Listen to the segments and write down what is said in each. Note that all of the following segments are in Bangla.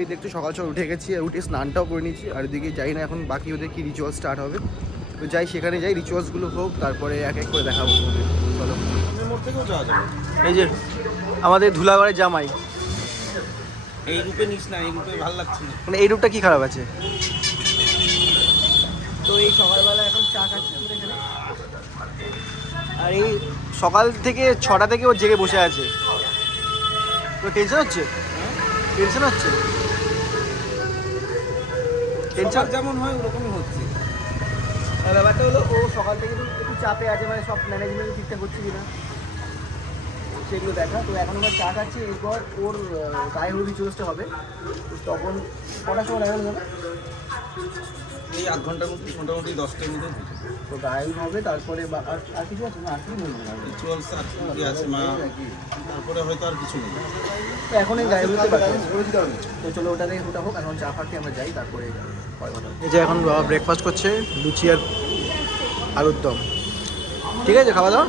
এই দেখতে সকাল সকাল উঠে গেছি আর উঠে স্নানটাও করে নিয়েছি আর এদিকে যাই না এখন বাকি ওদের কি রিচুয়াল স্টার্ট হবে? তো যাই সেখানে যাই রিচুয়ালসগুলো হোক তারপরে এক এক করে দেখাবো। চলো। এই যে আমাদের ধুলাগড়ের জামাই। এই রূপে নিস না এই রূপে ভালো লাগছে না। মানে এই রূপটা কি খারাপ আছে? তো এই সকালবেলা এখন চা খাচ্ছি এখানে। আর এই সকাল থেকে ছটা থেকে ও জেগে বসে আছে। তো টেনশন হচ্ছে? টেনশন হচ্ছে? টেনশন যেমন হয়, ওরকমই হচ্ছে। ব্যাপারটা হলো, ও সকাল থেকে একটু চাপে আছে মানে সব ম্যানেজমেন্ট ঠিকঠাক হচ্ছে কিনা। সেগুলো দেখা। তো এখন আমরা চা খাচ্ছি এরপর ওর গায়ে হলুদ রিচুয়ালসটা হবে। তো তখন কটার সময় গায়ে হলুদ হবে? এই আধ ঘণ্টার মধ্যে মোটামুটি দশটার মধ্যে তো গায়ে হলুদ হবে তারপরে বা- আর আর কিছু আছে? না আর কিছু নেই মনে হয়। কি আছে মা তারপরে হয়তো আর কিছু নেই। তো এখন এই গায়ে বাকি তো চলো ওটা দিয়ে ওটা হোক এখন চা ফাটে আমরা যাই তারপরে এই যে এখন বাবা ব্রেকফাস্ট করছে লুচি আর আলুর দম। ঠিক আছে খাওয়া দাওয়া?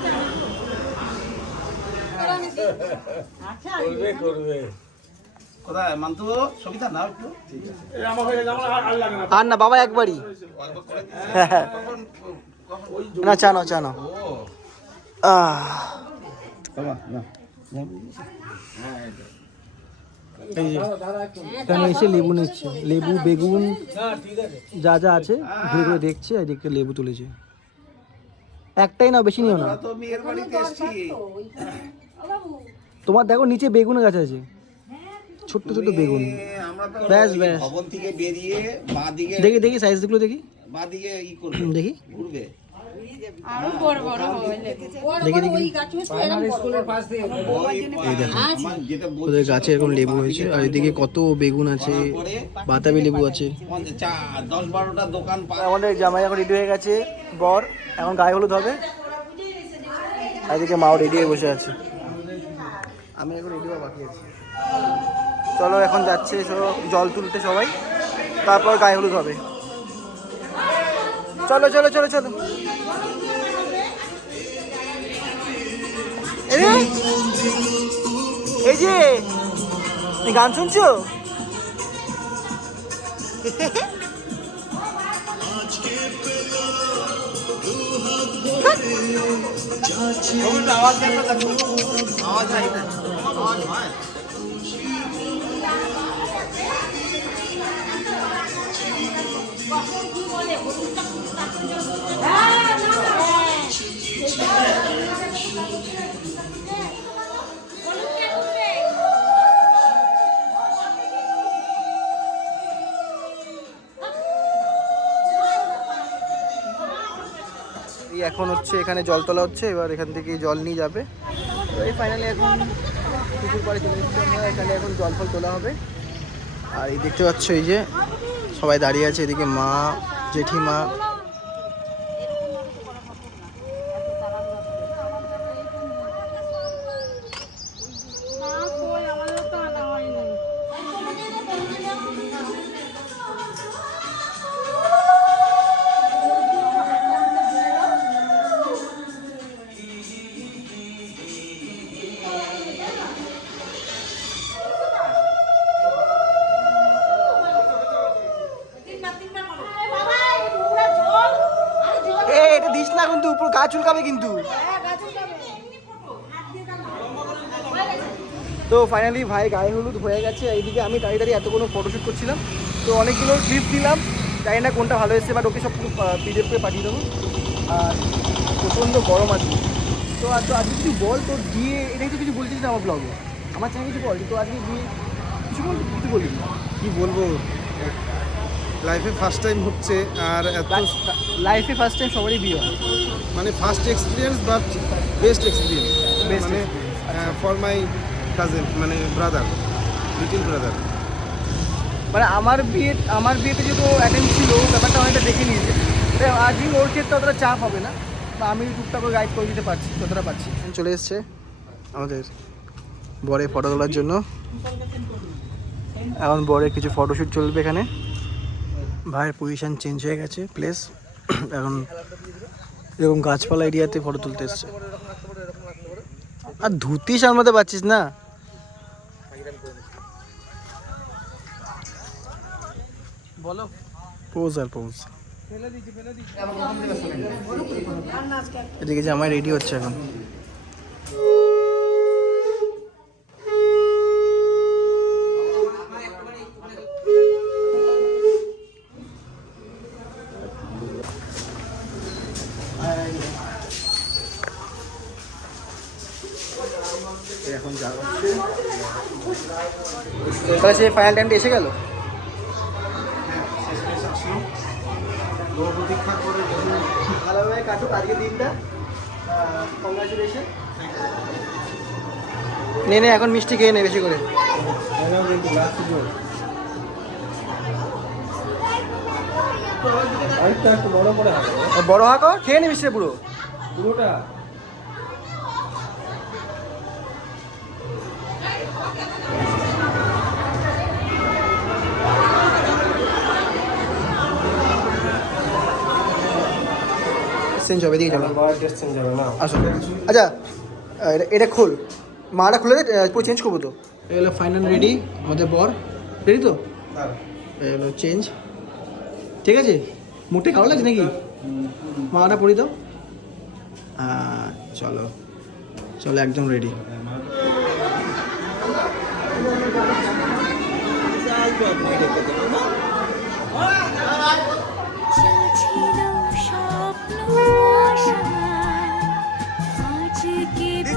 করবে করবে। কোথায় মান্তু সবিতা নাও একটু? আর না। বাবা একবারই। হ্যাঁ, হ্যাঁ। না চা নাও চা নাও ও। আহ, বাবা না। এই যে এখানে এসে লেবু নিচ্ছে। লেবু বেগুন যা যা আছে ঘুরে ঘুরে দেখছে এদিকে লেবু তুলেছে। একটাই না বেশি নিও না। তো মেয়ের বাড়িতে এসছি। তোমার দেখো নিচে বেগুন গাছ আছে। ছোট্ট ছোট্ট বেগুন। ব্যাস, ব্যাস। ভবন থেকে বেরিয়ে বাঁ দিকে দেখি দেখি সাইজগুলো দেখি। বাঁ দিকে ই করবে। দেখি। ঘুরবে। আরও বড় বড় হইলে দেখি দেখি ওদের গাছে এরকম লেবু হয়েছে আর এদিকে কত বেগুন আছে বাতাবি লেবু আছে। চা দশ বারোটা দোকান আমাদের জামাই এখন রেডি হয়ে গেছে বর। এখন গায়ে হলুদ হবে। এদিকে মাও রেডি হয়ে বসে আছে। আমি এখন রেডি হওয়া বাকি আছি। চলো এখন যাচ্ছে সব জল তুলতে সবাই। তারপর গায়ে হলুদ হবে। চলো চলো চলো চলো। এই যে গান শুনছো? আওয়াজ আওয়াজ হয় না। এখন হচ্ছে এখানে জল তোলা হচ্ছে, এবার এখান থেকে জল নিয়ে যাবে। তো এই ফাইনালি এখন পুকুর পাড়ে চলে এসেছি আমরা। এখানে এখন জল ফল তোলা হবে। আর এই দেখতে পাচ্ছ এই যে সবাই দাঁড়িয়ে আছে, এদিকে মা, জেঠিমা গা চুলকাবে কিন্তু। তো ফাইনালি ভাই গায়ে হলুদ হয়ে গেছে, এইদিকে আমি দাঁড়িয়ে দাঁড়িয়ে এতগুলো ফটোশ্যুট করছিলাম। তো অনেকগুলো ক্লিপ দিলাম, জানি না কোনটা ভালো এসেছে বাট ওকে সব পিডিএফ করে পাঠিয়ে দেবো। আর প্রচণ্ড গরম আছে তো আর তো আজকে কিছু বল তোর বিয়ে, এটাই তো কিছু বলছিস না আমার ব্লগে আমার চ্যানেল কিছু বল, তো আজকে বিয়ে, কিছু বল, কিছু বলবি কি বলব? লাইফে ফার্স্ট টাইম হচ্ছে আর এত লাইফে ফার্স্ট টাইম সবারই বিয়ে হয়। মানে first experience but best experience মানে ফর মাই কাজিন মানে ব্রাদার লিটিল ব্রাদার মানে আমার বিয়ে আমার বিয়েতে যেহেতু অ্যাটেন্ড ছিল ব্যাপারটা অনেকটা দেখে নিয়েছে। আজকে ওর ক্ষেত্রে অতটা চাপ হবে না। বা আমি টুকটাক করে গাইড করে দিতে পারছি যতটা পারছি। চলে এসছে আমাদের বরে ফটো তোলার জন্য। এখন বরে কিছু ফটোশ্যুট চলবে এখানে। ভাইয়ের পজিশন চেঞ্জ হয়ে গেছে প্লেস এখন এরকম গাছপালা এরিয়াতে ফটো তুলতে এসছে। আর ধুতি সামলাতে পারছিস না? বলো। পোজ আর পোজ এদিকে জামাই রেডি হচ্ছে এখন। এখন যা হচ্ছে তাহলে সে ফাইনাল টাইমটা এসে গেল? প্রতীক্ষা করে ভালোভাবে কাটুক আজকের দিনটা কংগ্রাচুলেশন নে নে এখন মিষ্টি খেয়ে নে বেশি করে। বড় হাঁকো খেয়ে নে মিষ্টি পুরো। পুরোটা? চেঞ্জ হবে এদিকে চলো। টেস্ট চেঞ্জ হবে না। আসো। আচ্ছা এটা- এটা খোল। মাটা খুলে দে পুরো চেঞ্জ করব তো। এগুলো ফাইনাল রেডি আমাদের বর। রেডি তো? এগুলো চেঞ্জ ঠিক আছে? মুখটা খারাপ লাগছে নাকি? মাটা পরি দাও। হ্যাঁ চলো। চলো একদম রেডি ছিল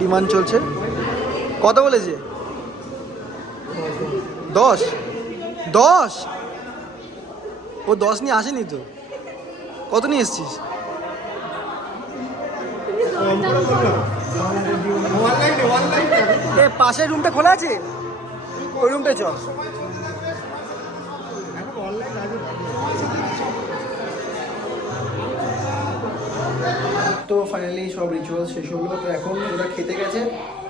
ডিমান্ড চলছে। কত বলেছে? দশ? দশ? ও দশ নিয়ে আসেনি তো? কত নিয়ে এসছিস? পাশের রুমটা খোলা আছে? ওই রুমটা চল। তো ফাইনালি সব রিচুয়াল শেষ হলো তো এখন ওরা খেতে গেছে।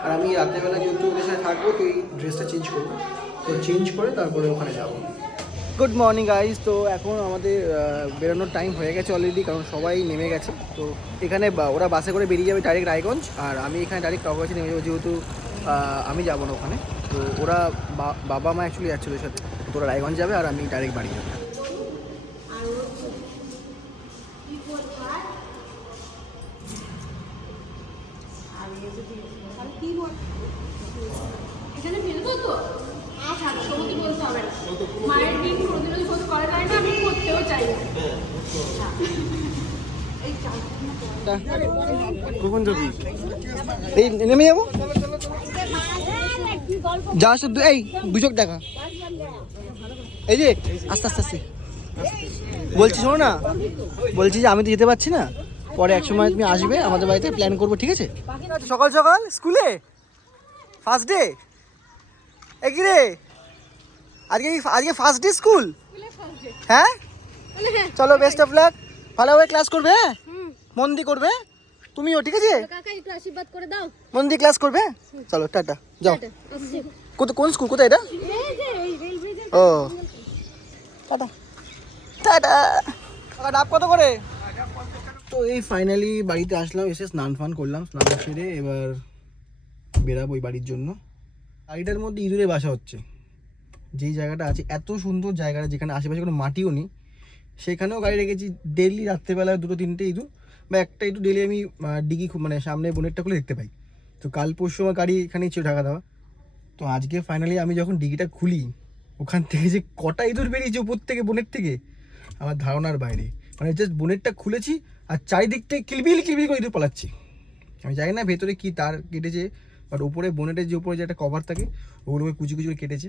আর আমি রাত্রেবেলা যেহেতু ওদের সাথে থাকব, তো এই ড্রেসটা চেঞ্জ করব। তো চেঞ্জ করে তারপরে ওখানে যাব। গুড মর্নিং গাইজ তো এখন আমাদের বেরোনোর টাইম হয়ে গেছে অলরেডি কারণ সবাই নেমে গেছে। তো এখানে ওরা বাসে করে বেরিয়ে যাবে ডাইরেক্ট রায়গঞ্জ, আর আমি এখানে ডাইরেক্ট টপগাছে নেমে যাব, যেহেতু আমি যাব না ওখানে। তো ওরা বাবা মা অ্যাকচুয়ালি যাচ্ছে ওদের সাথে। তো ওরা রায়গঞ্জ যাবে, আর আমি ডাইরেক্ট বাড়ি যাব। এখানে ফেলব তো? এই, নেমে যাব? যা শুধু এই দুচোখ দেখা। এই যে, আস্তে আস্তে আস্তে। বলছি, শোনো না। বলছি যে, আমি তো যেতে পারছি না। পরে এক সময় তুমি আসবে, আমাদের বাড়িতে প্ল্যান করব, ঠিক আছে? সকাল সকাল? স্কুলে? ফার্স্ট ডে কি রে? আজকে আজকে ফার্স্ট ডে স্কুল হ্যাঁ? চলো বেস্ট অফ লাক ভালোভাবে ক্লাস করবে হ্যাঁ? মন দিয়ে করবে তুমিও ঠিক আছে? মন দিয়ে ক্লাস করবে চলো টাটা যাও। কোথা কোন স্কুল কোথায় এটা? এই যে ওই রেল ব্রিজের ও। টাটা। টাটা। ডাব কত করে? তো এই ফাইনালি বাড়িতে আসলাম এসে স্নান ফান করলাম স্নান সেরে এবার বেরাবো ওই বাড়ির জন্য। বাড়িটার মধ্যে ইঁদুরের বাসা হচ্ছে। যেই জায়গাটা আছে, এত সুন্দর জায়গাটা যেখানে আশেপাশে কোনো মাটিও নেই, সেখানেও গাড়ি রেখেছি। ডেলি রাত্রেবেলা দুটো, তিনটে ইঁদুর বা একটা ইঁদুর ডেলি আমি ডিগি খু- মানে সামনে বোনেরটা খুলে দেখতে পাই। তো কাল পরশু আমার গাড়ি এখানেই ছিল ঢাকা দেওয়া। তো আজকে ফাইনালি আমি যখন ডিগিটা খুলি, ওখান থেকে যে কটা ইঁদুর বেরিয়েছে উপর থেকে বোনের থেকে, আমার ধারণার বাইরে। মানে জাস্ট বোনেরটা খুলেছি আর চারিদিক থেকে কিলবিল কিলবিল করে ইঁদুর পালাচ্ছি। আমি জানি না ভেতরে কি তার কেটেছে বাট উপরে বোনেটের যে উপরে যে একটা কভার থাকে ওগুলোকে কুচি কুচি করে কেটেছে।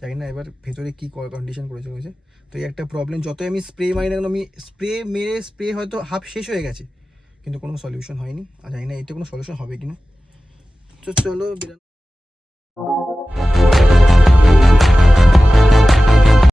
জানি না এবার ভেতরে কী কন্ডিশন করেছে রয়েছে তো এই একটা প্রবলেম যতই আমি স্প্রে মারি না কেন, আমি স্প্রে মেরে স্প্রে হয়তো হাফ শেষ হয়ে গেছে। কিন্তু কোনো সলিউশন হয়নি। আর জানি না এতে কোনো সলিউশন হবে কি না তো চলো বেরানো